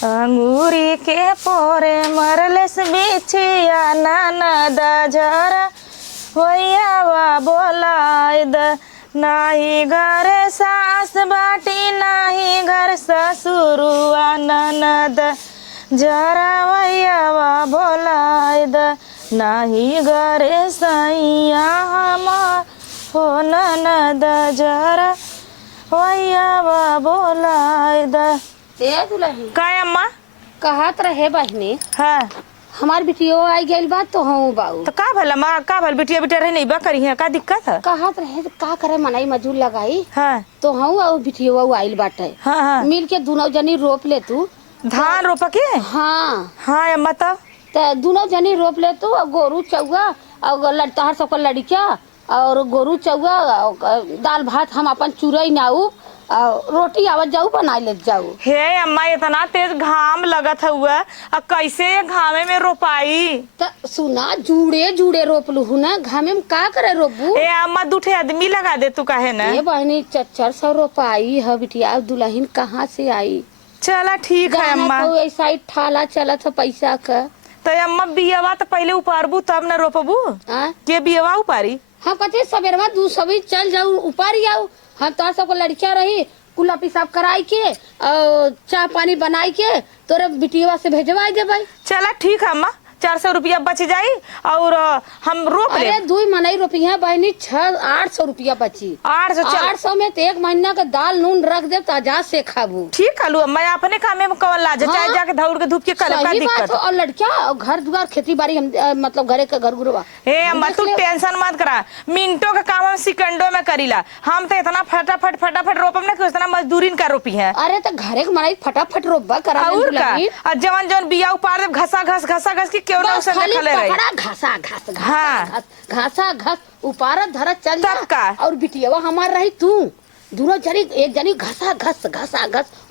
अंगूरी के पोरे मरलस बिछिया ननद जरा होइयावा बोलाय द नाही घर सास बाटी नाही घर ससुरुआ ननद जरा वैयावा बोलाय द नाही घर सैया हमार हो ननद जरा वैयावा बोलाय द। ए दुल्हन काय अम्मा कहत रहे बहनी हाँ हमार बिटियो आई गइल बा तो हूँ बाऊ तो का भला माँ का भल बिटिया बिटिया रहे नहीं बा करी है का दिक्कत है। कहत रहे का करे मनाई मजूर लगाई हाँ तो हूँ और बिटियो आइल बाटे हाँ हाँ मिल के दोनों जनी रोप ले तू। धान रोप के हाँ हाँ अम्मा तब तो दोनों जनी रोप ले तू और गोरू चौआ और लड़ताहर सबका लड़किया और गोरू चौआ दाल भात हम अपन चुरई नाऊ और रोटी आवत जाऊ बना ले जाऊ। हे अम्मा इतना तेज घाम लगत हुआ अब कैसे ये घामे में रोपाई। तो सुना जुड़े जुड़े रोप लू ना घामे में का करे रोपू। ए अम्मा दूठे आदमी लगा दे तू काहे ना। ये बहनी 400 रोपाई है बिटिया दुल्हन कहाँ से आई। चला ठीक है अम्मा तो ऐसा ही ठाला चला था पैसा का। तो अम्मा बियावा तो पहले उपारबू तब न रोपबू के बियावा उपारी। हाँ कथे सवेरवा दू सभी चल जाऊ उपारी आऊ हम तो सबको लड़किया रही कुल्ला पिसाब कराई के और चाय पानी बनाई के तोरे बिटिया से भेजवाई दे भाई। चला ठीक है अम्मा 400 रुपया बच जाई और हम रोप ले। अरे 2 मनाई रुपया है बहनी 800 रुपया बची। 800 में तो 1 महीना का दाल नून रख दे तो आजाद से खाबू। ठीक है मैं अपने काम में कवन लाज चाहे जाके दौड़ के धूप के कल का दिक्कत। और लड़किया घर दुआर खेती बाड़ी हम मतलब घरे का घर गुरुआ। हे अम्मा तू टेंशन मत करा मिनटों का काम हम सेकंडों में करीला हम तो इतना फटाफट रोपम ना कि उतना मजदूरी का रोपी है। अरे तो घरे के मनाई फटाफट रोपबा करा और का जवन बिया उपार दे घसा घस की क्यों ना उसे खले रही घासा घास उपारा धरा चल जा और बिटिया हमार रही तू दोनों जनी एक जनी घसा घस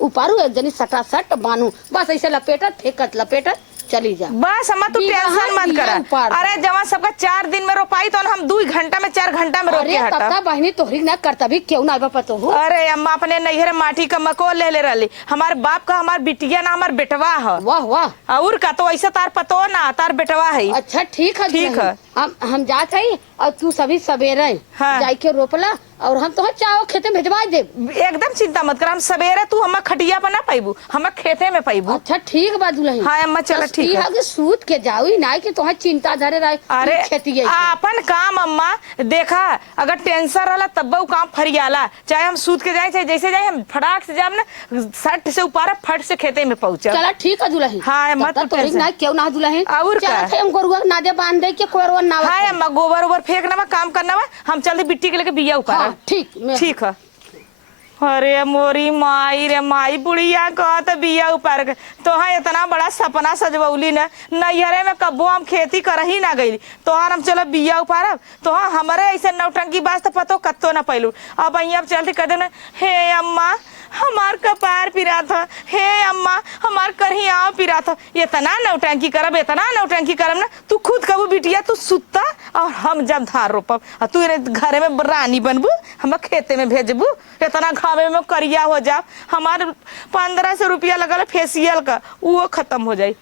उपारू एक जनी सटा सट बानू बस ऐसे लपेटत चली जा। बस अम्मा तू टेंशन मत करा। अरे जवान सबका 4 दिन में रोपाई तो हम 2 घंटा में 4 घंटा में रोपी हटा। अरे बहनी तोहरी ना करता भी क्यों ना पतो हो। अरे अम्मा अपने नैहर माटी का मको ले रही हमारे बाप का हमार बिटिया ना हमार बेटवा है। वाह वाह और का तो ऐसा तार पतो ना तार बेटवा है। अच्छा ठीक है हम जाते ही और तू सभी सवेरे हाँ। के रोपला और हम तो चाहो खेते भेजवा दे। एकदम चिंता मत कर हम सवेरे तू हम खटिया पर ना पाइबू हम खेते में पाइबू। अच्छा ठीक बा दुल्हन। हाँ अम्मा चलो ठीक है सूत के जाओ ना कि तो चिंता धरे रहे। अरे खेती अपन काम अम्मा देखा अगर टेंशन रहा तब काम फरियाला चाहे हम सूत के जाए चाहे जैसे जाए हम फटाक से जाए ना सट से ऊपर फट से खेते में पहुंचा। चला ठीक है दुल्हन। हाँ अम्मा ना क्यों ना दुल्हन और हम गोरुआ नादे बांध दे के कोरवा ना। हाँ अम्मा गोबर ओबर फेंकना वा काम करना वा हम चलते बिट्टी के लेके बिया ऊपर। ठीक है। अरे मोरी माई रे माई बुढ़िया कहत बिया ऊपर तो हाँ इतना बड़ा सपना सजवौली न नैहरे में कब्बो हम खेती कर ही ना गई तो हम चलो बिया ऊपर तो हाँ हमारे ऐसे नौटंकी बात तो पतो कत्तो ना पैलू अब अब चलते कह देना हे अम्मा हमार कपार पिरा था हे अम्मा हमार करहिया पिरा था इतना नौटंकी करब ना तू खुद कबू बिटिया तू सुता और हम जब धान रोपब तू घरे में रानी बनबू हम खेते में भेजबू इतना घामे में करिया हो जा हमारे 1500 रुपया लगल फेसियल का वो खत्म हो जाये।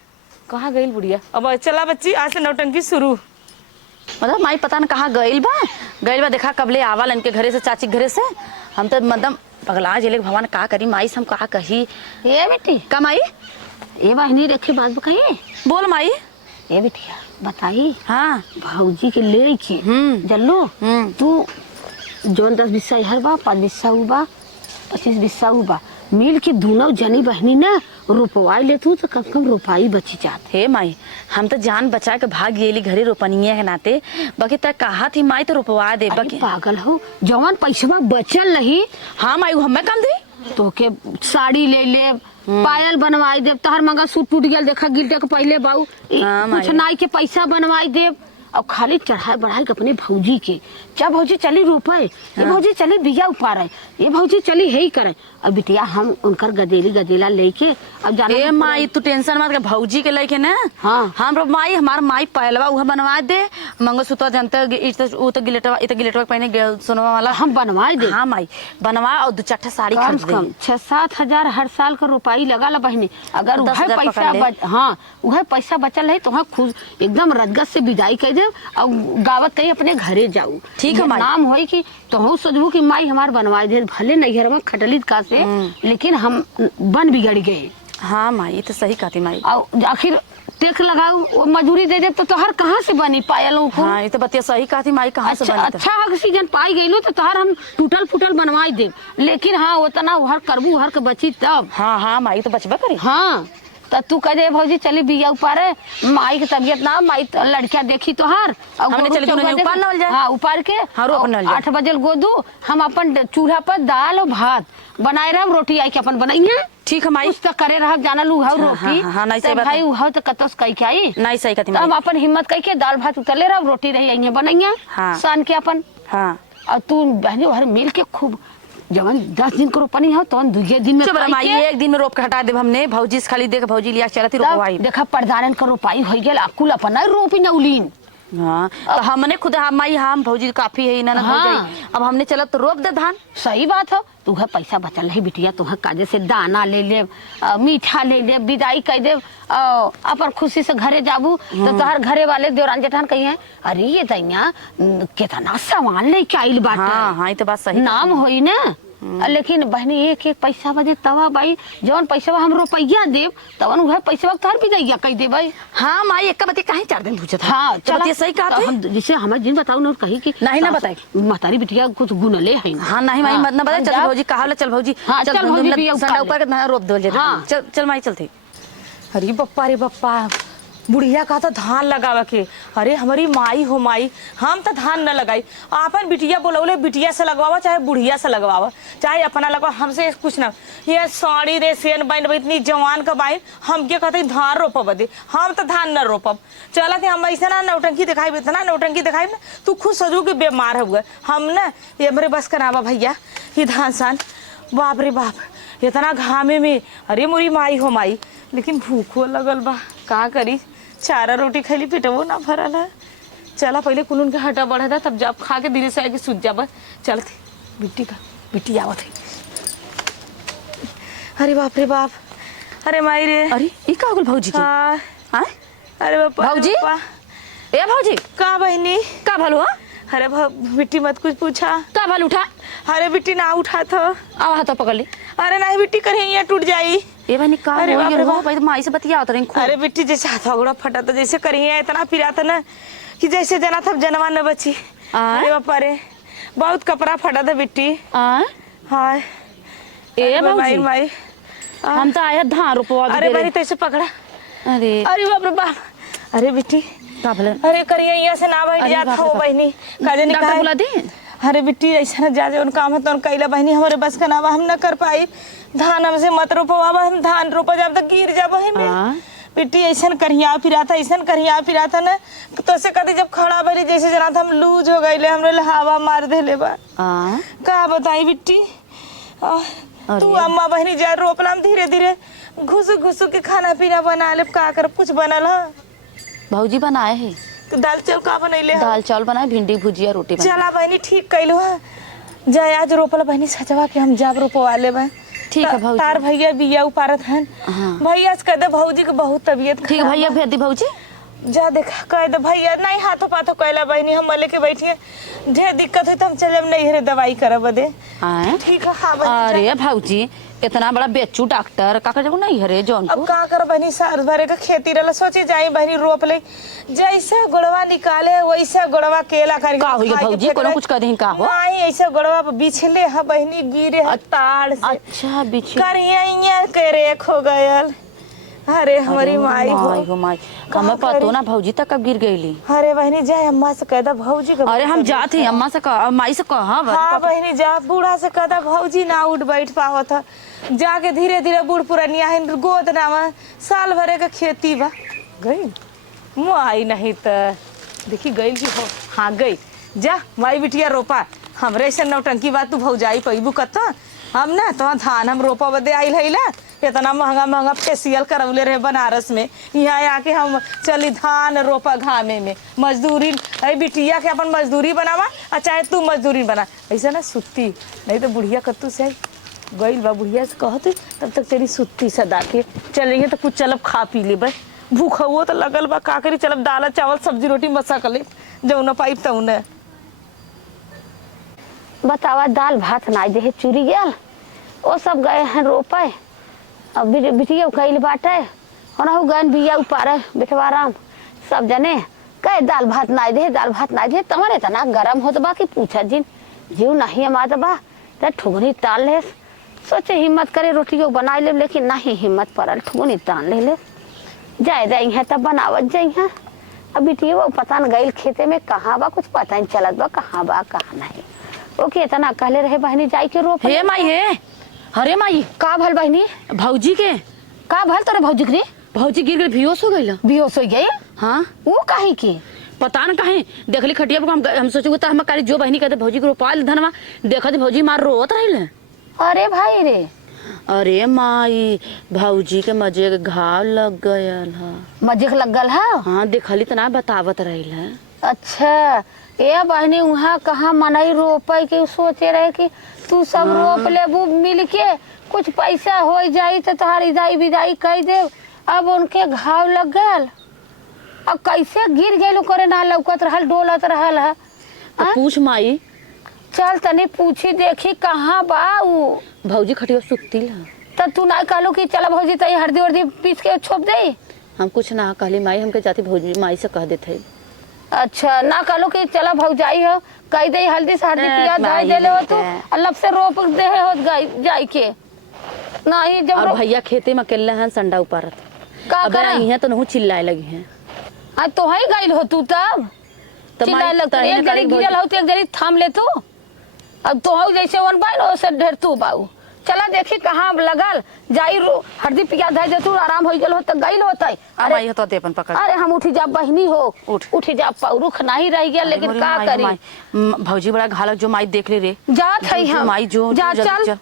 कहाँ गई बुढ़िया अब चला बच्ची आज से नौटंकी शुरू। मतलब माई पता न कहाँ गइल बा देखा कबले आवल इनके घरे से चाची घरे से हम तो मतलब पगला जेले भगवान का करी माई से हम का कही। ए बेटी का माई ए बहनी रखी बात कही बोल माई। ए बेटिया बताई हाँ भौजी के ले रखी जल्लो तू जोन 10 बिस्सा हर बा 5 बिस्सा बा 25 बिस्सा बा मिल के दोनों जनी बहनी ना रोपवाई ले तू तो कम रोपाई बची जात। हे माई हम तो जान बचा के भाग गेली घरे रोपनिया के नाते बाकी तक कहा थी माई तो रोपवा दे बाकी पागल हो जवान पैसा बचल नहीं। हाँ माई हमें काम दे तो के साड़ी ले ले पायल बनवाई दे तहर मंगा सूट टूट गया देखा गिल्टे के पहले बाऊ कुछ नाई के पैसा बनवाई दे और खाली चढ़ाई बढ़ाई के अपने भौजी के जब भौजी चली रोपे ये भौजी चली बिया उपारे ये भौजी चली है ही करे अब बिटिया हम उनकर गदेला लेके अब जाना। ए माई तू टेंशन मत कर, भौजी के लेके ना। हाँ। हम माई हमार माई पहलवा उह बनवा दे, मंगलसूत्र जनता उ तो गिलेटवा पहने सोनवा वाला हम बनवा दे। हाँ माई बनवा और 2-4 साड़ी कम खरीद से दे। कम 6-7 हजार हर साल का रुपये लगा ला बहनी। अगर 10 वह हजार पैसा पकड़ ले। हाँ वह पैसा बचल है तो वहाँ खुद एकदम रदगत से विदाई कर दे और गावत कहीं अपने घरे जाऊ। ठीक है माई। नाम हो कि तो सोचबू कि माई हमार बनवा दे, भले नैहर में खटलित का से लेकिन हम बन बिगड़ गए। हाँ माई तो सही कहती माई। और आखिर टेक लगाऊ मजूरी दे दे तो तोहर कहाँ से बनी पायल को। हाँ ये तो बतिया सही कहती माई, कहाँ से बनी? अच्छा ऑक्सीजन पाई गई तो तोहर हम टूटल फूटल बनवाई दे, लेकिन हाँ उतना हर करबू हर के बची तब। हाँ हाँ माई तो बचबा करी। हाँ तो तू कह दे भौजी चली बिया ऊपर माई की तबीयत ना, माई लड़किया देखी तो हर हमने चली दोनों ऊपर नल जाए। हाँ ऊपर के हाँ रोप नल जाए। 8 बजे गोदू हम अपन चूल्हा पर दाल और भात बनाए रह, रोटी आई के अपन बनाइए। ठीक है माई। कुछ तो करे रह जाना लू हाउ हाँ, रोटी। हाँ, हाँ, नहीं सही तो बात भाई है। उहाउ तो कतस कह के आई नहीं सही कहती तो हम माई। अपन हिम्मत कह के दाल भात उतरले रह, रोटी रही आई बनाइए हाँ। सान के अपन। हाँ और तू बहनी हर मिल के खूब जवन 10 दिन को रोपनी हो तो 2 दिन में चल पाई माई के। एक दिन में रोप के हटा दे हमने। भौजी से खाली देख भौजी लिया चलती तब रोपवाई। देखा परदारन का रोपाई हो गेल अकुल अपन नहीं रोपी नौलीन। हाँ तो हमने खुद हम माई हम भौजी काफी है ना हो हाँ। जाई। अब हमने चला तो रोप दे धान। सही बात है। तुहे पैसा बचल है बिटिया, तुहे काजे से दाना ले ले, मीठा ले ले, विदाई कह दे, अपन खुशी से घरे जाबू तो तोहर घरे वाले देवरान जेठान कहिए अरे ये दैया कितना सामान लेके आइल बाटे। हाँ हाँ ये तो बात सही। नाम होई ना। लेकिन बहनी एक पैसा बजे तवा बाई जवन पैसा हम रुपया देव तवन वह पैसा तोहर भी गैया कह दे भाई। हाँ माई एक बते कहीं 4 दिन पूछत। हाँ चल ये सही कहा हम जैसे हमारे जिन बताऊ ना कही कि नहीं ना बताई महतारी बिटिया कुछ गुनले है। हाँ नहीं माई मत ना बताई। चल भौजी कहा ले, चल भौजी हाँ, चल भौजी भी संडा ऊपर के रोप दो जे। हाँ। चल चल माई चलते। अरे बप्पा रे बप्पा, बुढ़िया का तो धान लगावे के। अरे हमारी माई हो माई, हम तो धान न लगाई। आपन बिटिया बोलौले बिटिया से लगवावा चाहे बुढ़िया से लगवावा चाहे अपना लगवा, हमसे कुछ ना। ये साड़ी रे सेन बन इतनी जवान का बाइन हम क्या कहते धान रोपब दे, हम तो धान न रोपब। चला थे हम ऐसा ना नौटंकी दिखाई, इतना नौटंकी दिखाई ना तू खुद सजू के बीमार हो गए। हम ना ये मेरे बस का नावा भैया ये धान सान। बाप रे बाप इतना घामे में। अरे मोरी माई हो माई, लेकिन भूखो लगल बा का करी। 4 रोटी खैली पेटवो ना भरल है। चला पहले कुन के हटा बढ़ा था तब जब खा के धीरे से आके सूझ जाब। चलते बिट्टी आवत है। अरे बाप रे बाप, अरे माई रे। अरे ये का हो गल भौजी के? हाँ हाँ अरे बापा भौजी? ए भौजी का बहनी का भलो? अरे बिट्टी मत कुछ पूछा। का भल उठा? अरे बिट्टी ना उठा था। आवा हाथ पकड़ ले। अरे नहीं बिट्टी कहीं टूट जाई। ए बहनी का अरे हो बाप ये रे हो बाप। भाई माई से बतिया उतरे खूब। अरे बिट्टी जैसे हाथोड़ा फटा था, जैसे करिए इतना पिरा था ना कि जैसे जना था जनवा न बची। अरे बापा रे बहुत कपड़ा फटा था बिट्टी। हाँ ए भौजी माई हम तो आया धान रोपवा भी अरे दे बड़ी रहे। तैसे पकड़ा। अरे अरे बाप रे बाप। अरे बिट्टी का भले अरे करिए यहाँ से ना बैठ अरे जात बाप हो रे बाप। बहनी काजे डॉक्टर निकाल। बुला दे। अरे बिट्टी ऐसा ना जा उन काम है तो कैला बहनी हमारे बस का नावा हम न कर पाई। धान हमसे मत रोपवावा, हम धान रोपा जाब तो गिर जाब हाँ। में। बिट्टी ऐसा करिया फिरा था, ऐसा करिया फिरा था ना तो से कभी जब खड़ा बनी जैसे जना था हम लूज हो गए, हमरे हवा मार देले बा। का बताई बिट्टी। तू अम्मा बहनी जा रोपला धीरे धीरे घुसू घुसू के खाना पीना बना ले। का कर कुछ बनल है? भौजी बनाए है तो दाल चावल का बनैले है? दाल चावल बनाए, भिंडी भुजिया रोटी बनाए। चला बहनी ठीक कैलू है। जाए आज रोपला बहनी सजवा के हम जाब रोपवा ले बा। ठीक है भौजी। तार भैया बिया उपारत हन। हाँ। भैया से कह दे भौजी के बहुत तबीयत ठीक है खराब भैया बा। भेज दी भौजी। जा देखा कह दे भैया नहीं हाथों पाथों कैला बहनी हम लेके बैठिए। ढेर दिक्कत हुई तो हम चले नहीं रे दवाई करब दे। आए ठीक है हाँ बहनी जा। अरे भौजी इतना बड़ा बेचू डॉक्टर का जगह नहीं हरे जौन अब का कर बहनी साल भरे का खेती रहला सोची जाई बहनी रोप ले। जैसा गोड़वा निकाले वैसा गोड़वा केला कर का हुई भौजी कोनो कुछ कर दही का हो? नहीं ऐसा गोड़वा पे बिछले है बहनी गिरे है ताड़ से। अच्छा बिछ करिया करे खो गयल। अरे हमारी माई हो माई हमें पतो ना भौजी तक कब गिर गईली। अरे बहनी जाए अम्मा से कहदा भौजी का। अरे हम जाते हैं अम्मा से कहा माई से कहा। हाँ बहनी जा बूढ़ा से कहदा भौजी ना उठ बैठ पाओ था। जाके धीरे धीरे बूढ़ पुरानिया है गोद नामा साल भरे का खेती बा। गई माई नहीं तो देखी गई की हो। हाँ गई जा माई बिटिया रोपा हमरे से नौटंकी बात तू भौजाई पैबू कत हम ना तो धान हम रोपा बदे आइल है ला, इतना महंगा महंगा फेसियल करवले रहे बनारस में, यहाँ आके हम चली धान रोपा घामे में मजदूरी अरे बिटिया के अपन मजदूरी बनावा और चाहे तू मजदूरी बना ऐसा ना सुत्ती नहीं तो बुढ़िया कत्तू से गईल बा बुढ़िया से कहती तब तक तेरी सुत्ती सदा के चलेंगे तो कुछ चलब खा पी ले भाई भूखा हुआ तो लगल बा का करी चलब दाल चावल सब्जी रोटी मसा कर ले जौन पाइप तौन बतावा दाल भात ना दे चूरी गया वो सब गए हैं रोपे अब बिटिया कईल बाटे होना गए बिया उपारे बेटवा राम सब जने कहे दाल भात ना दे दाल भात ना दे तुम्हारे इतना गरम हो तो बा कि पूछा जिन जीव नहीं हमारा बा तो ठुगनी ताल ले सोचे हिम्मत करे रोटी बना ले लेकिन नहीं हिम्मत पड़ल ठुगनी तान ले जाए जाई है तब बनावत जाई है अब बिटिया वो पता न गईल खेते में कहाँ बा कुछ पता नहीं चलत बा कहाँ नहीं ओके इतना कहले रहे बहनी जाई के रोप हे माई हे अरे माई का भल बहनी भौजी के का भल तोरे भौजी के भौजी गिर गई बेहोश हो गई बेहोश हो गई हाँ वो काहे की पता न कहे देखली खटिया पर हम सोचे तो हम काली जो बहनी कहते भौजी को रोपाल धनवा देखा भौजी मार रोत रही। अरे भाई रे अरे माई भौजी के मजे के घाव लग गयल है मजे के लग गल है हाँ देखली तो ना बतावत रही है। अच्छा ये बहनी वहाँ कहाँ मनई रोपे के सोचे रहे कि तू सब रोप लेबू मिल के कुछ पैसा हो जाई तो तुम्हारी दाई विदाई कह दे अब उनके घाव लग गल अब कैसे गिर गए करे ना लौकत रहल डोलत रहल है पूछ माई चल तनी पूछी देखी कहाँ बा वो भौजी खटिया सुतती ला तो तू ना कहलो कि चल भौजी तई हल्दी वर्दी पीस के छोप दे हम कुछ ना कहली माई हमके जाती भौजी माई से कह देते अच्छा ना कहलो कि चला भौजाई हो कह दे हल्दी से हल्दी पिया धाय दे ले हो तू अल्लाह से रोप दे हो जाई के नहीं जब और भैया खेते में अकेले हैं संडा उपारत का अब यहाँ तो नहीं चिल्लाए लगी हैं आज तो ही गई हो तू तब चिल्लाए लगता एक जरी गिरल हो तो एक जरी थाम ले तू अब तो हो जैसे वन बाई ना से ढेर तू बाऊ चला देखी कहाँ लगल जाई हल्दी पिया धाय दे तू आराम हो गल हो तो गई होता अरे तो अपन पकड़ अरे हम उठी जा बहनी हो उठी जा रुख नहीं रह गया लेकिन का करी भौजी बड़ा घालक जो माई देख ले रे जात है हम माई जो जा चल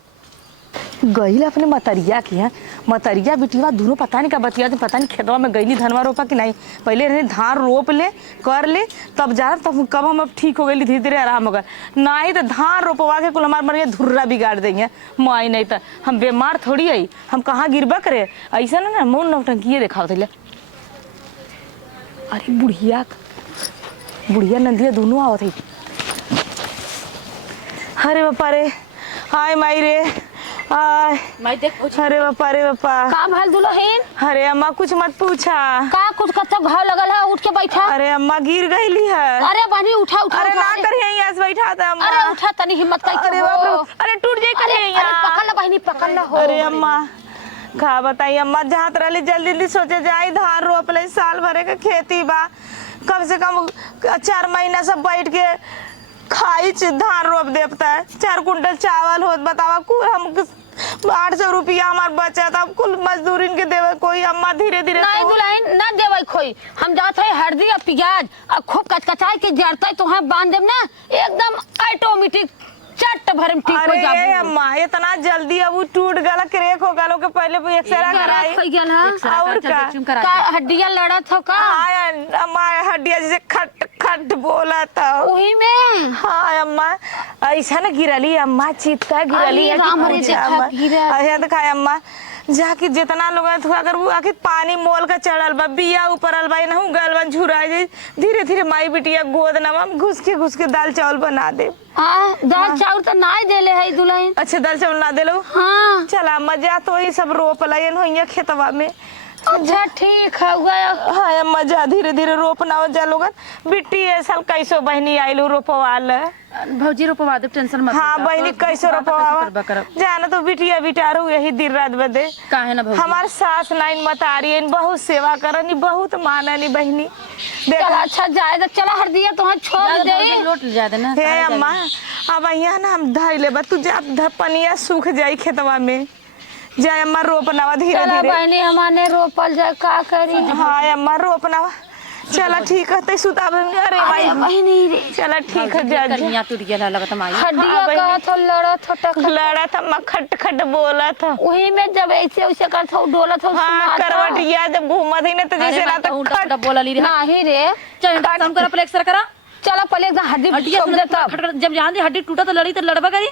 गईल अपने मतरिया की है मतरिया बिटिया दोनों पता नहीं का बतिया पता नहीं खेतवा में गईली धनवा रोपा कि नहीं पहले रहे धान रोप ले कर ले तब जा तब कब हम अब ठीक हो गई धीरे धीरे आराम होगा नहीं तो धान रोपवा के कुल हमारे मरिया धुर्रा बिगाड़ देंगे माई नहीं तो हम बीमार थोड़ी आई हम कहाँ गिरबा करे ऐसा ना मुँह नौटंकी दिखाओ थे अरे बुढ़िया नंदिया दोनों आओ थे अरे बापा रे हाय माई रे माई देख अरे बापा का भाल दुल्हन अरे अम्मा कुछ मत पूछा का कुछ कत्ता घाव लगल है उठ के बैठा अरे अम्मा गिर गईली है अरे बनी उठा अरे ना करिए यहाँ से बैठा था अम्मा अरे उठा तनी हिम्मत करके अरे बाप रे अरे टूट जाए करिए यहाँ पकड़ ला बहनी पकड़ ला हो अरे अम्मा का बताइए अम्मा जहाँ तरह जल्दी सोचे जाए धान रोप ले साल भरे का खेती बा कम से कम 4 महीना सब बैठ के खाई धान रोप देता है 4 कुंटल चावल हो बतावा कुल हम 800 रुपया हमार बचा था कुल मजदूरी के देवे कोई अम्मा धीरे धीरे नहीं दुल्हन ना देवे कोई हम जात है हल्दी और प्याज और खूब कचकचाई के जड़ता तो हम बांध देम ना एकदम ऑटोमेटिक चट भर में ठीक हो अरे जाए अम्मा इतना जल्दी अब टूट गला क्रैक हो गलो के पहले भी एक्सरा कराई और का हड्डियां लड़त हो का अम्मा हड्डियां जैसे खट खट बोला था वही में हाँ अम्मा ऐसा ना गिरली अम्मा चित्ता गिरली है तो खाए अम्मा जाके जितना लोग अगर वो आखिर पानी मोल का चढ़ल बा बिया ऊपरल बा नहू गल बा झुराई जाए धीरे धीरे माई बिटिया गोद नवा घुस के दाल चावल बना दे दाल चावल तो ना देले है दुल्हन अच्छा दाल चावल ना देलो हाँ चला मजा तो ही सब रोप लाइन हो खेतवा में अच्छा ठीक है हाँ मजा धीरे धीरे रोपना हो जा लोगन बिट्टी साल कैसो बहनी आइलू रोपवाल भौजी रोपवा दे टेंशन मत हाँ बहनी कैसे रोपवा जाना तो बिटिया बिटारू यही दिन रात बदे काहे ना भौजी हमार सास नाइन मतारी बहुत सेवा करनी बहुत माननी बहनी चल अच्छा जाए तो चला हर दिया तो छोड़ दे लोट ले जा देना हे अम्मा अब यहाँ ना हम धर ले तू जा पनिया सूख जाई खेतवा में जाए अम्मा रोपनावा धीरे धीरे बहनी हमारे रोपल जाए का करी हाँ अम्मा रोपनावा चला ठीक है ते सुता अरे भाई बहनी रे चला ठीक है जा कहिया टूट गया लगत माई। हड्डियां का था लड़ा था मैं खट खट बोला था वही में जब ऐसे वैसे कर था डोला था हाँ करवटिया जब घूमत ही ना तो जैसे ना तो खट बोला ली रे। नहीं रे चल हम करा पहले एक्सरे करा। चला पहले एकदम हड्डी हड्डियां जब जान दी हड्डी टूटा तो लड़ी तो लड़बा करी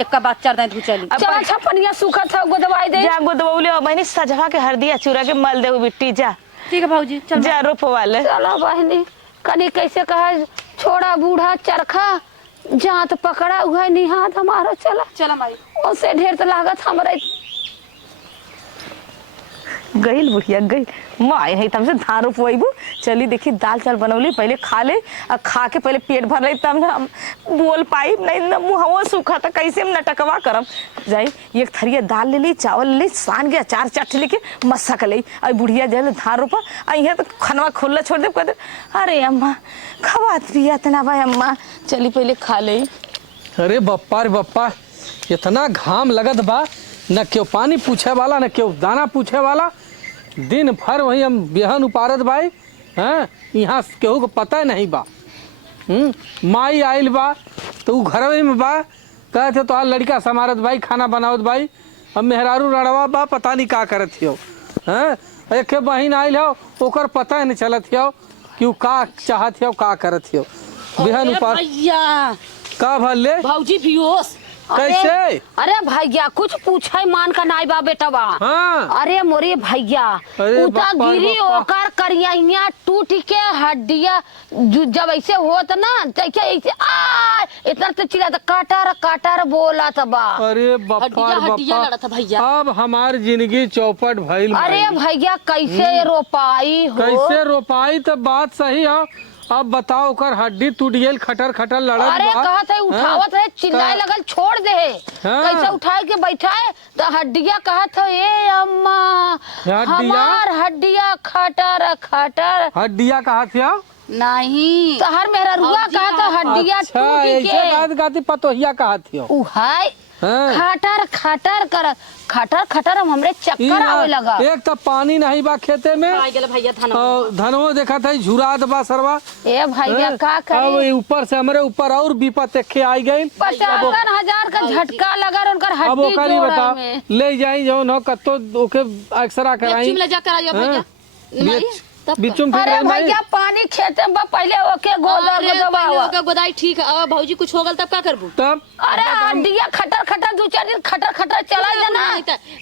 एक का बात 4 दिन तू चली। चला छपनिया सूखा था गो दवाई दे जा गो दवाई बहनी सजवा के हरदिया चूरा के मल दे बिट्टी जा। ठीक है भाऊजी चल जा रोपवा ले। चला बहनी कनी कैसे कहा छोड़ा बूढ़ा चरखा जात पकड़ा हुआ निहात हमारा चला चला माई उससे ढेर तो लागत हमारे गईल बुढ़िया गई माए है तब से धान रोपवाइबू चली देखी दाल चाल बनौली पहले खा ले और खा के पहले पेट भर ले तब ना हम बोल पाई नहीं ना मुँह सूखा था कैसे हम नटकवा करम जाई एक थरिया दाल ले ली चावल ले ली सान के अचार चाट लेके मस्सा कर ली और बुढ़िया जल धान रोपा और यहाँ तो खनवा खोलना छोड़ दे कहते अरे अम्मा खवात पिया तना भाई अम्मा चली पहले खा ले। अरे बप्पा रे बप्पा इतना घाम लगत बा न क्यों पानी पूछे वाला न क्यों दाना पूछे वाला दिन भर वही हम बिहन उपारत भाई हैं यहाँ केहू को पता नहीं बा। माई आइल बा तो उ घर में बा कहते तो आज लड़का समारत भाई खाना बनावत भाई अब मेहरारू रड़वा बा पता नहीं का करत हो हैं एक बहन आइल हो ओकर पता नहीं चलत हो कि उ का चाहत हो का करत हो बिहन उपार भैया का भले भाऊजी पियोस कैसे अरे भैया कुछ पूछे मान का नाई बा बेटवा हाँ। अरे मोरे भैया अरे उता बप्पा, गिरी बप्पा। ओकर करिया टूट के हड्डिया जब ऐसे होत ना देखिए ऐसे आ इतना तो चिल्ला था काटार बोला था बा। अरे बप्पा हड्डियां लड़ा था भैया। अब हमार जिंदगी चौपट भइल अरे भैया कैसे रोपाई हो कैसे रोपाई तो बात सही है अब बताओ कर हड्डी टूट गेल खटर खटर लड़त अरे बा। कहत है उठावत है चिल्लाए लगल छोड़ दे हाँ। कैसे उठाए के बैठाए तो हड्डिया कहत है ए अम्मा हड्डियाँ? हमार हड्डिया खटर हड्डिया कहा थे नहीं तो हर मेरा रुआ कहत है हड्डिया अच्छा टूट ऐसे के गात गाती पतोहिया कहा थे उहाय हाँ। खटर हमरे चक्कर आवे लगा। एक तो पानी नहीं बा खेते में आ गेल भैया थाना और धनवो देखा था झुरात बा सरवा ए भैया का अब करे ऊपर से हमरे ऊपर और विपत एखे आई गई 55,000 का झटका लगा उनकर अब हड्डी ओकर ही जोड़ा बता में। ले जाई जो न कत्तो ओके एक्सरा कराई ले जा कराइयो भैया माई बिचुम फिर अरे रही नहीं। भैया पानी खेते में पहले ओके गोदर अरे दबावा पहले का गोदाई ठीक है अब भाऊजी कुछ हो गल तब का करबू तब अरे हड्डिया खटर 2-4 दिन खटर चला जाना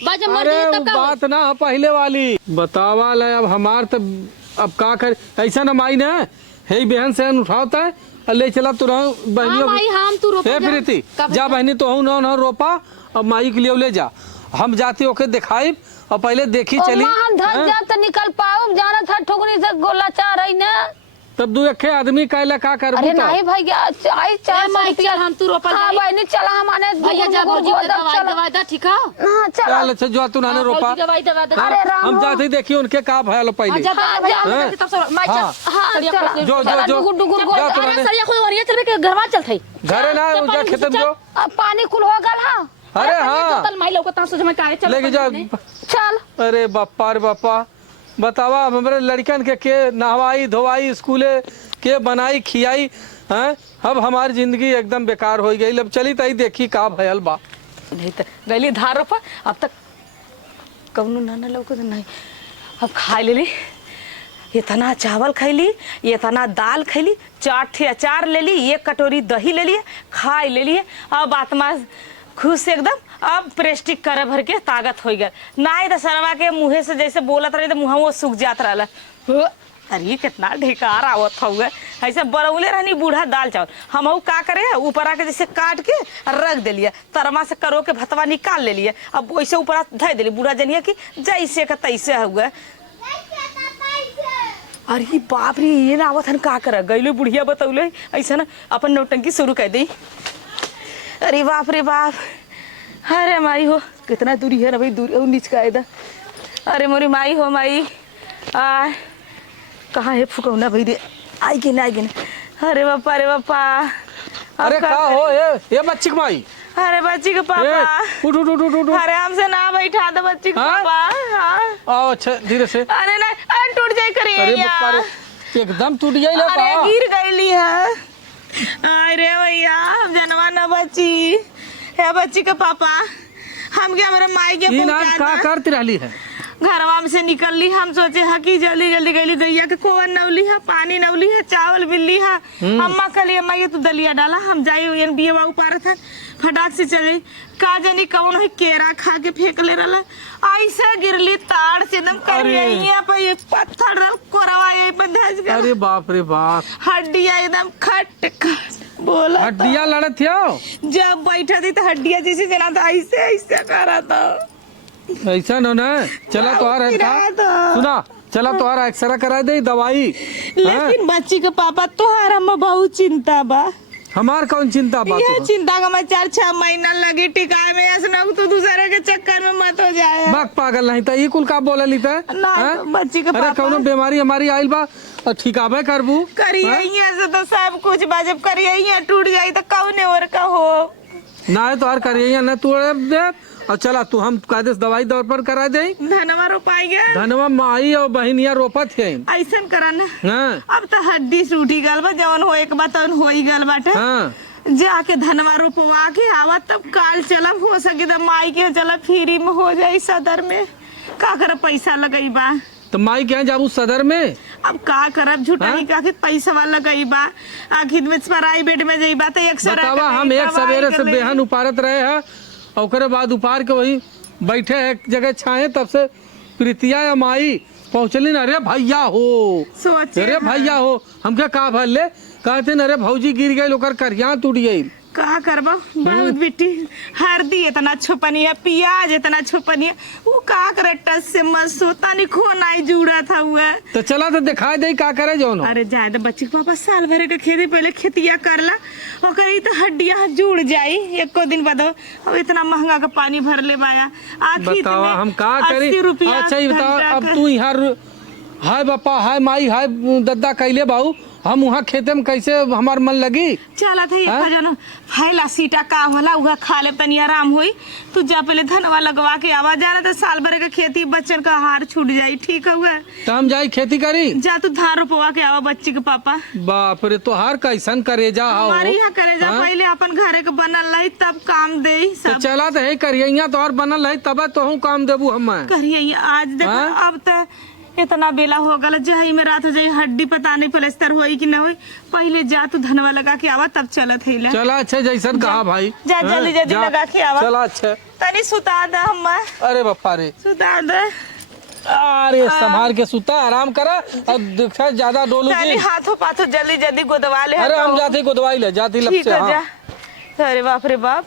बाजा मर अरे जाए वो तब का बात ना पहले वाली बतावा ले अब हमार तब अब का कर ऐसा ना माई ने हे बहन से उठाता है और ले चला तू बहनियों भाई हम तू रोप हे प्रीति जा बहनी तो हूँ ना रोपा अब माई के लिए ले जा हम जाते ओके दिखाई और पहले देखी चली हम धन हाँ? जा तो निकल पाओ जाना था ठोकरी से गोला चाह रही ना तब दू एक आदमी कहला का कर अरे नहीं भैया आई 400 रुपया हम तू रोपल हाँ जाई बहनी चला हमारे भैया जा भाऊजी दवाई दा ठीक है हाँ चला चल अच्छा जो तू नाने रोपा दवाई दवा दे अरे राम हम जाते देखिए उनके का भयल पहले जा हाँ। तब सब माई हाँ। हाँ चला जो चला जो डुगुर जा तू अरे नाने सरिया कोई वरिया चलबे के घरवा चलथई घरे ना जा खेतम जो अब पानी कुल हो गल हाँ अरे हाँ तल माई लौकता सोच में काहे चल लेके जा चल अरे बापा रे बापा बतावा हमारे लड़कन के नहवाई धोवाई स्कूले के बनाई खियाई हैं अब हमारी जिंदगी एकदम बेकार हो गई अब चली तई देखी का भयल बा नहीं तो गली धार रोपा अब तक कौनो नाना लौको नहीं अब खा ले इतना चावल खैली इतना दाल खैली 4 ठे अचार ले ली 1 कटोरी दही ले लिए खाए ले लिए अब आत्मा खुश एकदम अब प्रेस्टिक करे भर के ताकत हो गया नहीं तो सरवा के मुँहे से जैसे बोलत रही तो मुँह वो सूख जात रहा अरे कितना ढेकार आवत हुआ ऐसे बरौले रहनी बूढ़ा दाल चावल हम का करे ऊपर आके जैसे काट के रख दिलिए तरमा से करो के भतवा निकाल ले लिए अब वैसे ऊपर धर दिली बूढ़ा जनिया की जैसे का तैसे हुआ अरे बाप रे ये ना आवत हन का कर गईले बुढ़िया बतौले ऐसा ना अपन नौटंकी शुरू कर दी अरे बाप रे बाप अरे माई हो कितना दूरी है ना भाई दूरी नीच का इधर अरे मोरी माई हो माई आ कहाँ है फुकौना भाई दे आई के ना अरे बापा अरे का हो ये बच्ची की माई अरे बच्ची के पापा उठ उठ उठ उठ अरे हमसे ना बैठा दो बच्ची के पापा हाँ आओ अच्छा धीरे से अरे नहीं अरे टूट जाए अरे बापा रे करिए एकदम टूट गई ले अरे गिर गईली है। अरे भैया हम जनवा न बची है, बच्ची के पापा हम क्या हमारे माई के का करती रहली है घरवा में से निकल ली। हम सोचे है कि जल्दी जल्दी गईली गैया के कोवन नवली है, पानी नवली है, चावल बिल्ली है। अम्मा कली अम्मा ये तू दलिया डाला, हम जाई बिया बाबू पारा था, फटाक से चल गई। का जानी कौन है केरा खा के फेंक ले रहा, ऐसा गिरली ताड़ से एकदम करिया पे ये पत्थर कोरावा ये बंधेज गया। अरे बाप रे बाप, हड्डियां एकदम खट खट बोला, हड्डियां लड़त हो। जब बैठा थी तो हड्डियां जैसे जना था, ऐसे ऐसे करा था। ऐसा न ना चला तो आ रहा था, सुना चला तो आ रहा एक्सरा करा दे दवाई। लेकिन बच्ची के पापा तोहारा में बहुत चिंता बा। हमार कौन चिंता बा? ये चिंता का मैं 4-6 महीना लगी टिकाए में, ऐसा तो दूसरे के चक्कर में मत हो जाए। बाग पागल नहीं था, ये कुल का बोला ली था बच्ची के पापा। अरे कौनो बीमारी हमारी आइल बा और ठिकाबे करबू करिए ऐसे तो सब कुछ बा, जब करिए टूट जाई तो कौने और का हो ना है तो हर करिए ना तू दे और चला तू हम कायदे दवाई दौर पर करा दे। धनवा रोपाएंगे, धनवा माई और बहनिया रोपत है ऐसा कराना। अब तो हड्डी सूटी गल बा, जवन हो एक बात हो ही गल बाटे। जाके धनवा रोपवा के आवा, तब काल चला हो सके तो माई के चला फ्री में हो जाए सदर में। का कर पैसा लगई बा तो माई क्या जाबू सदर में, अब का करब झूठा ही का पैसा वाला गई बा, आखिर में प्राइवेट में जाई बा तो एक बतावा हम एक सवेरे से बेहन उपारत रहे हैं और उसके बाद उपार के वही बैठे एक जगह छाए, तब से प्रीतिया या माई पहुँचली न। अरे भैया हो, सोचे अरे भैया हो, हम क्या कहा भले कहते न, अरे भौजी गिर गई लोकर करिया टूट गई। का करबा बहुत बेटी, हल्दी इतना छुपनी है, प्याज इतना छुपनी है, वो का करे टस से मस्त होता नहीं खोनाई जुड़ा था हुआ। तो चला तो दिखाई दे का करे जो। अरे ज्यादा बच्ची के पापा साल भरे के खेती पहले खेतिया करला और तो हड्डियां जुड़ जाई एको दिन बाद। अब इतना महंगा का पानी भर ले बाया, बतावा हम का करी। अच्छा ये बताओ, अब तू यहाँ हाय बापा हाय माई हाय दद्दा कैले बाबू, हम वहाँ खेते में कैसे हमार मन लगी। चला था जानो फैला सीटा का होला उहा खा ले तनी आराम हुई। तू जा पहले धनवा लगवा के आवा, जाना तो साल भर का खेती बच्चन का हार छूट जाई। ठीक है हुआ तो हम जाई खेती करी, जा तू धान रोपवा के आवा बच्ची के पापा। बाप रे, तो हार कैसन करे जा हमारे यहाँ करे जा, पहले अपन घरे के बनल रही तब काम दे सब। चला तो है करिए तो और बनल रही तब तो हम काम देबू हम करिए। आज देखो अब तो इतना बेला हो गल, जही में रात हो जाए हड्डी पता नहीं प्लास्टर होई कि न होई। पहले जा तू धनवा लगा के आवा तब चलत है। चला अच्छा जैसन कहा भाई, जा जल्दी जल्दी लगा के आवा। चला अच्छा तनी सुता दे हम। अरे बापा रे सुता दे, अरे संभाल के सुता, आराम करा और देखा ज्यादा डोलू जी। हाथों पाथों जल्दी जल्दी गोदवा ले। अरे हम जाते गोदवाई ले जाती लब से। अरे बाप रे बाप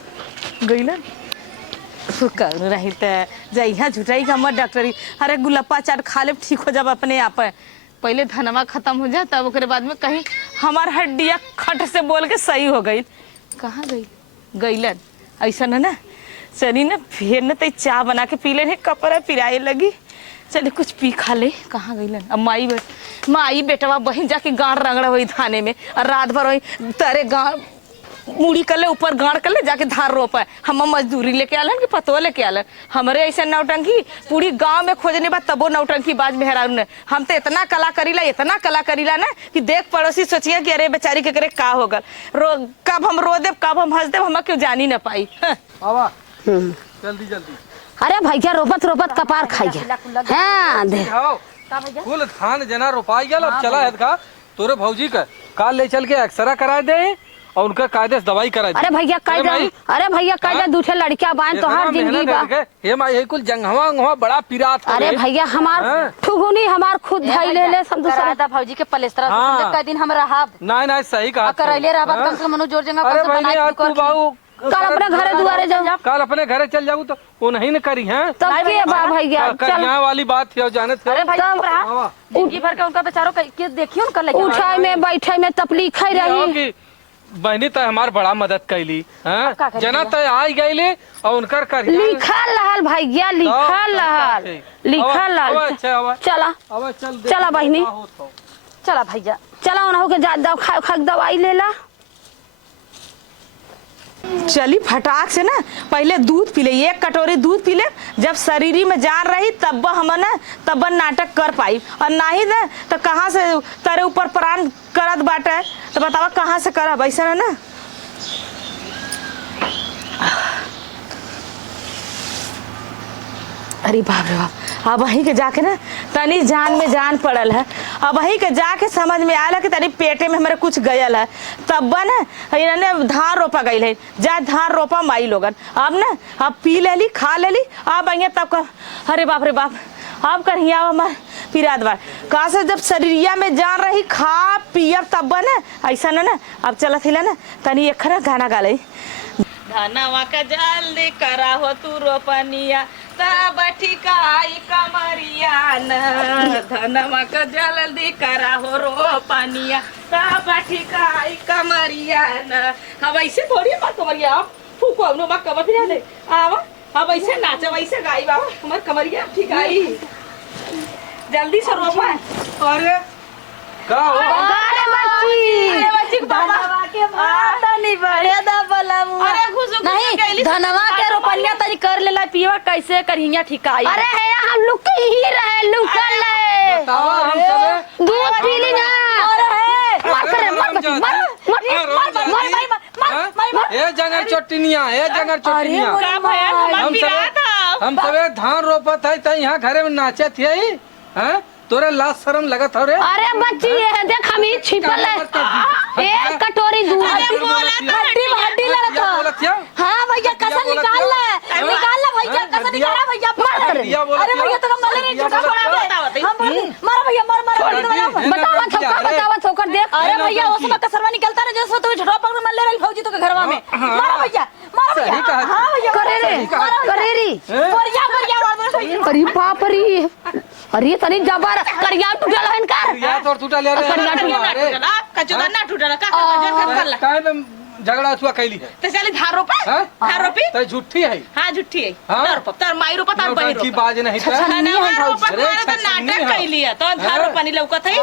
गईलन कर रही जइहा झुटाई का मत डॉक्टरी। अरे गुलप्पा चाट खा ले ठीक हो जाब अपने आप। पहले धनवा खत्म हो जाए तब उसके बाद में कहीं हमार हड्डियाँ खट से बोल के सही हो गई। कहाँ गई गईलन ऐसा ना चली ना फिर न तई चाय बना के पी ले, कपड़ा पिराए लगी। चले कुछ पी खा ले। कहाँ गईलन अब माई बेटवा बहन जाके गाड़ रगड़ा वही थाने में, और रात भर वही तारे गाड़ मुड़ी कर ले ऊपर गाड़ कर ले जाके धार रोपा। हम मजदूरी लेके आलन कि पतवा लेके आलन। हमारे ऐसे नौटंकी पूरी गांव में खोजने बा तबो नौटंकी बाज मेहरारू ने। हम तो इतना कला करीला ना कि देख पड़ोसी सोचिए कि अरे बेचारी के करे का होगा, कब हम रो देव कब हम हंस देव, हम क्यों जानी ना पाई। आवा जल्दी जल्दी। अरे भैया रोपत रोपत कपार खाइए। हाँ दे फूल धान जना रोपाई गया। अब चला है का तोरे भौजी का काल ले चल के एक्सरा करा दे और उनका कायदे से दवाई करा दे। अरे भैया कायदा दूठे लड़कियां बान तो हर जिंदगी बा। ये मां ये कुल जंगवा बड़ा पिरात। अरे भैया हमार ठुगुनी हमार खुद धई ले ले सब दूसरा भौजी के पलेस्tra का दिन हम रहब नहीं सही कहा करैले रहब कम से कम जोर जंगा अरे भाई तू बाबू कल अपने घरे दुआरे जाओ। कल अपने घरे चल जाऊँ तो वो नहीं न करी है तब के बा भैया चल यहाँ वाली बात थी जाने थे। अरे भैया जिंदगी भर के उनका बेचारों के देखियो उनका लगे उठाई में बैठे में तपली खाई रही। बहनी तय हमार बड़ा मदद कैली जना तय आई गईले और उनकर कर लिखल रहल भैया लिखल रहल। चला बहनी चला भैया चला उन्हों के दवाई ले ला। चली फटाक से ना पहले दूध पी ले, 1 कटोरी दूध पी ले। जब शरीरी में जान रही तब हम ना तब नाटक कर पाई, और नहीं ना तो कहाँ से तेरे ऊपर प्राण करत बाटे, तो बतावा कहाँ से करब? ऐसा है ना। अरे बाप रे बाप, अब वहीं के जाके ना तनी जान में जान पड़ल है। अब वहीं के जाके समझ में आयल है कि तनी पेटे में हमारे कुछ गयल है। तब ना इन्होंने धान रोपा गई है, जा धान रोपा माई लोगन। अब ना अब पी लेली खा लेली, अब आइए तब कर। अरे बाप रे बाप, अब करिए हमार पिरात बार कहा से जब शरीरिया में जान रही खा पियब तब ना ऐसा ना। अब चलत हिला ना तनी एक गाना गा ले। धनवा का जल्दी करा हो तू रोपनिया तब ठिकाई कमरिया न, धनवा का जल्दी करा हो रोपनिया तब ठिकाई कमरिया न। अब ऐसे थोड़ी मत कमरिया, अब फूको अनु मत कमर फिरा ले आवा। अब ऐसे नाचे वैसे गाई बाबा हमार कमरिया ठिकाई जल्दी से रोपा। और का हो अरे बच्ची धनवा के माता नहीं बड़े दा बोला मुआ। अरे घुसो नहीं धनवा के रोपनिया तनी कर लेला पियवा कैसे करहिया ठिकाई। अरे है हम लोग के ही रहे लुकल ले बतावा हम सबे दूध पी ली ना। अरे मर करे मर ए जंगल चोटिनिया, ए जंगल चोटिनिया, का भया हम पिरा था। हम सबे धान रोपत है त यहाँ घरे में नाचे थे हैं, तोरे लाज शर्म लगत हो रे। अरे बच्ची ये देख हम ही छिपल है 1 कटोरी दूध। हड्डी लड़त हो। हाँ भैया कसम निकाल ले भैया, कसम निकाला भैया। अरे भैया तो मले नहीं छोटा छोड़ा हम मार भैया मार बतावा छोकर देख। अरे भैया उसमें कसरवा निकलता ना जैसे तू छोटा पकड़ मल ले रही भौजी तो के घरवा में। मार भैया हां भैया करे रे बढ़िया अरे बाप रे। अरे तनी जबर करिया टूटल है इनका। या तो टूटा ले रे, अरे कचोदा ना टूटल का कर ला काहे में झगड़ा हुआ कैली है तो चली धान रोपा। धान रोपी तो झूठी है। हां झूठी है हाँ? ना रोपा तर माई रोपा तर बही की रोपा बाज नहीं था। नाटक कैली है तो धान रोपनी लौकत है।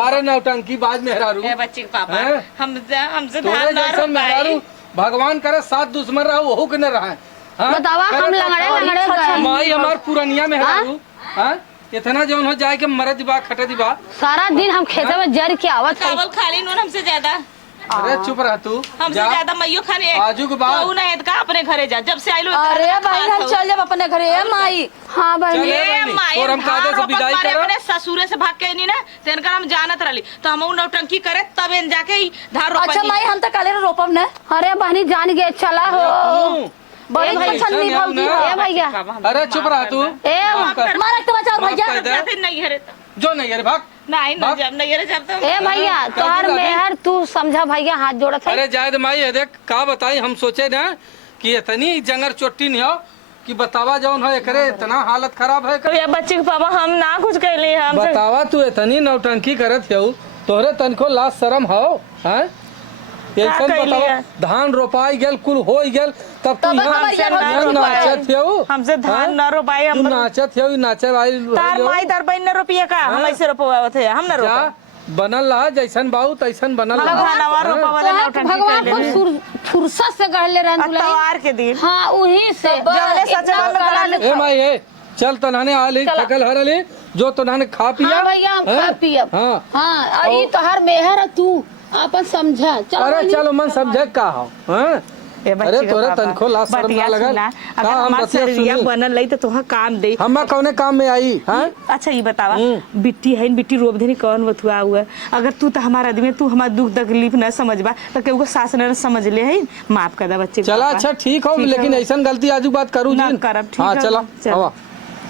अरे नौटंकी बाज मेहरारू ए बच्ची के पापा हैं? हमसे तोरे धान ना जैसा मेहरारू रोपाई। भगवान करे 7 दुश्मन रहा वहू के न रहा। बतावा हम लंगड़े गए। माई हमार पुरनिया मेहरारू हां इतना जौन हो जाए के मरद बा खट दिबा। सारा दिन हम खेते में जर के आवत है। चावल खाली नून हमसे ज्यादा। अरे चुप रह तू, हमसे जा। ज्यादा मैयो खाने आजू के बाद तू नहीं का अपने घरे जा। जब से आइलो अरे भाई हम चल जाब अपने घरे ए माई। हाँ भाई चल। ए माई और हम कायदे से विदाई करो। अपने ससुरे से भाग के नहीं ना तेनकर हम जानत रहली तो हम नौटंकी करे तब इन जाके ही धान रोपनी। अच्छा माई हम तो काले रोपब ना। अरे बहनी जान गए चला हो बड़ी भाई, छन्नी ऐसा भौजी नहीं ए भैया। अरे चुप रह तू, ए मार के बचाओ भैया। नहीं है जो नहीं है भाग। नहीं ना जब नहीं है जब तो ए भैया तोहर मेहर तू समझा भैया हाथ जोड़त है। अरे जायद माई है देख का बताई। हम सोचे ना कि इतनी जंगर चोटी नहीं हो कि बतावा जौन हो एकरे इतना हालत खराब है। तो ये बच्चे के पापा हम ना कुछ कहले हम बतावा तू इतनी नौटंकी करत हो, तोहरे तनको लाज शरम हो हैं? ऐसन बतावा धान रोपाई गेल कुल हो गेल तब तू यहाँ नाचत हो। हमसे धान ना रोपाई तू हम नाचत हो नाचे वाली तार माई तार बहन न रोपिए का हम ऐसे रोपवावत है हम ना रोपा। बनल रहा जैसन बाऊ तैसन बनल रहा। धानवा रोपवावत नौटंकी भगवान कहले को फुर्सत से गढ़ले रहन तुला। तवार के दिन हाँ उही से जवने सचवा में करा ले। ए माई ए चल तो नाने आली थकल हरली जो तो नाने खा पिया। हाँ भैया हम खा पियब। हाँ हाँ और ये तोहर मेहर है तू अपन समझा। चल अरे चलो मन समझे का हो हैं? अरे तोरे तनको लाज शर्म ना लगल अगर हमार शरीरिया बनल रही तो तोहा काम दे। हम्मा कौने काम में आई हैं? अच्छा ये बतावा बिट्टी है बिट्टी रोप देनी कौन बथुआ हुआ। अगर तू तो हमारा आदमी तू हमारा दुख तकलीफ न समझबा तो केहू को सास न समझ ले है माफ कर दा बच्चे। चला अच्छा ठीक हो लेकिन ऐसा गलती आजू बात करू ना करब ठीक हाँ है चला।